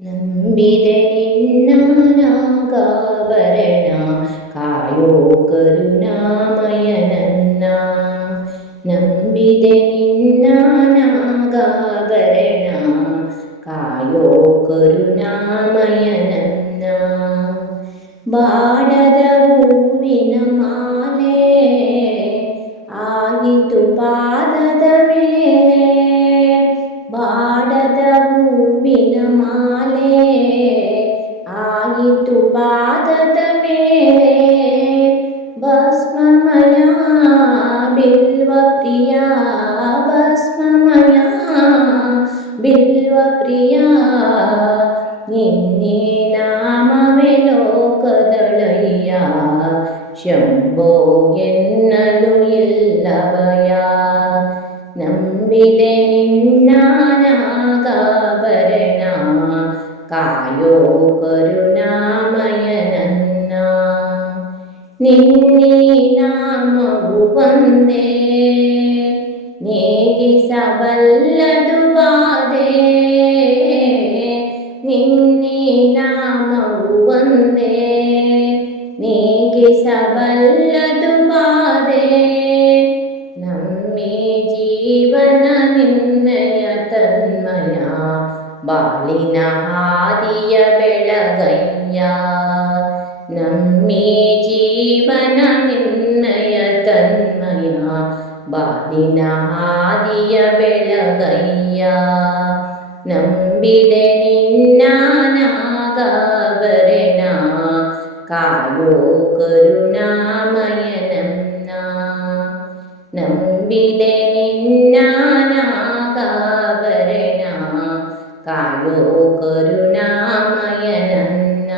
ನಂಬಿದೆ ನಿನ್ನ ನಾಗಾಭರಣ ಕಾಯೋ ಕರುಣಾಮಯ ನನ್ನ. ನಂಬಿದೆ ನಿನ್ನ ನಾಗಾಭರಣ ಕಾಯೋ ಕರುಣಾಮಯ ನನ್ನ. ಬಾಡದ ಹೂವಿನ ಮಾಲೆ ಆಗಿತು ಪಾದದ ಮೇಲೆ. ಬಾಡದ ಹೂವಿನ ಮಾಲೆ ಆಗಿತು ಪಾದದ ಮೇಲೆ. ಭಸ್ಮಮಯ ಬಿಲ್ವ ಪ್ರಿಯ ಭಸ್ಮಮಯ ಬಿಲ್ವ ಪ್ರಿಯ. ನಿನ್ನೆ ನಾಮವೇ ಲೋಕದೊಳಯ್ಯ ಶಂಭೋ ಎನ್ನಲು ಇಲ್ಲ ಭಯ. ನಂಬಿದೆ ನಿನ್ನ ನಾಗಾಭರಣ ಕಾಯೋ ಕರುಣಾಮಯ ನನ್ನ. ನಿನ್ನೆ ನಾಮವು ಒಂದೇ ನೇಗಿಸಬಲ್ಲದು ಬಾಧೆ. ನಿನ್ನೆ ನಾಮವು ಒಂದೇ ನೇಗಿಸಬಲ್ಲದು ಬಾಧೆ. ನಮ್ಮಿ ಜೀವನ ನಿನ್ನಯ ತನ್ಮಯ ಬಾಳಿನ ಹಾದಿಯ ಬೆಳಗಯ್ಯ. ನಮ್ಮಿ ಜೀವನ ನಿನ್ನಯ ತನ್ಮಯ ಬಾಳಿನ ಹಾದಿಯ ಬೆಳಗಯ್ಯ. ನಂಬಿದೆ ನಿನ್ನ ನಾಗಾಭರಣ ಕಾಯೋ ಕರುಣಾಮಯ ನನ್ನ. ನಂಬಿದೆ ನಿನ್ನ ನಾಗಾಭರಣ ಕಾಯೋ ಕರುಣಾಮಯ ನನ್ನ.